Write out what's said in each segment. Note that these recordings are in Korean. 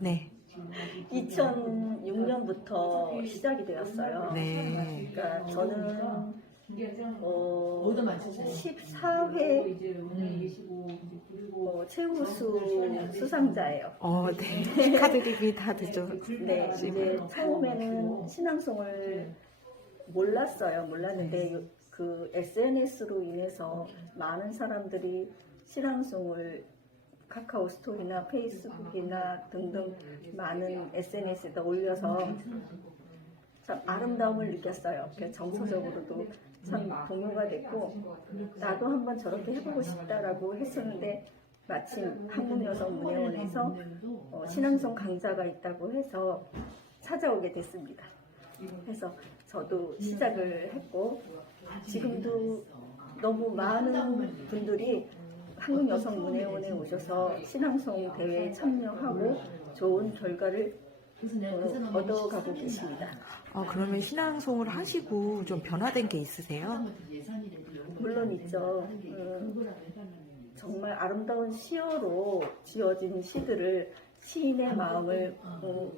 네. 2006년부터 시작이 되었어요. 네. 그러니까 저는 어, 모두 맞추세요. 14회 어, 최우수 수상자예요. 어, 네. 축하드립니다. 되죠. 네, 이제 처음에는 신앙송을 몰랐어요. 몰랐는데 요- 그 SNS로 인해서 많은 사람들이 신앙송을 카카오 스토리나 페이스북이나 등등 많은 SNS에다 올려서 참 아름다움을 느꼈어요. 정서적으로도 참 동요가 됐고 나도 한번 저렇게 해보고 싶다라고 했었는데 마침 한국여성문예원에서 어, 신앙송 강좌가 있다고 해서 찾아오게 됐습니다. 그래서 저도 시작을 했고 지금도 너무 많은 분들이 한국여성문예원에 오셔서 신앙송 대회에 참여하고 좋은 결과를 어, 얻어가고 계십니다. 어, 그러면 신앙송을 하시고 좀 변화된 게 있으세요? 물론 있죠. 음, 정말 아름다운 시어로 지어진 시들을 시인의 마음을 어,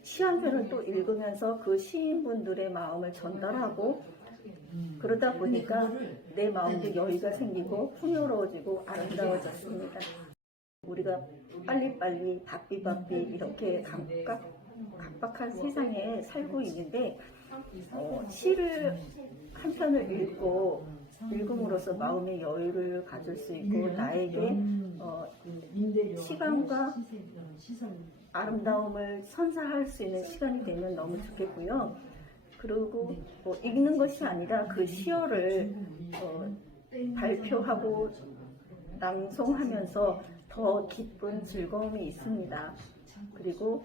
시한 편을 또 읽으면서 그 시인분들의 마음을 전달하고 그러다 보니까 내 마음도 여유가 생기고 풍요로워지고 아름다워졌습니다. 우리가 빨리빨리 바삐바삐 이렇게 각각 각박한 세상에 살고 있는데 어, 시를 한 편을 읽고 읽음으로써 마음의 여유를 가질 수 있고 나에게 어, 시간과 아름다움을 선사할 수 있는 시간이 되면 너무 좋겠고요. 그리고 뭐 읽는 것이 아니라 그 시어를 어, 발표하고 낭송하면서 더 기쁜 즐거움이 있습니다. 그리고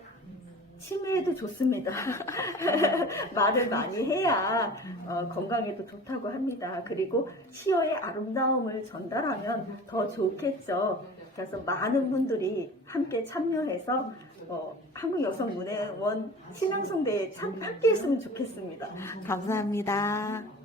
치매에도 좋습니다. 말을 많이 해야 어, 건강에도 좋다고 합니다. 그리고 시어의 아름다움을 전달하면 더 좋겠죠. 그래서 많은 분들이 함께 참여해서 어, 한국여성문예원 신앙송대에 참 함께 했으면 좋겠습니다. 감사합니다.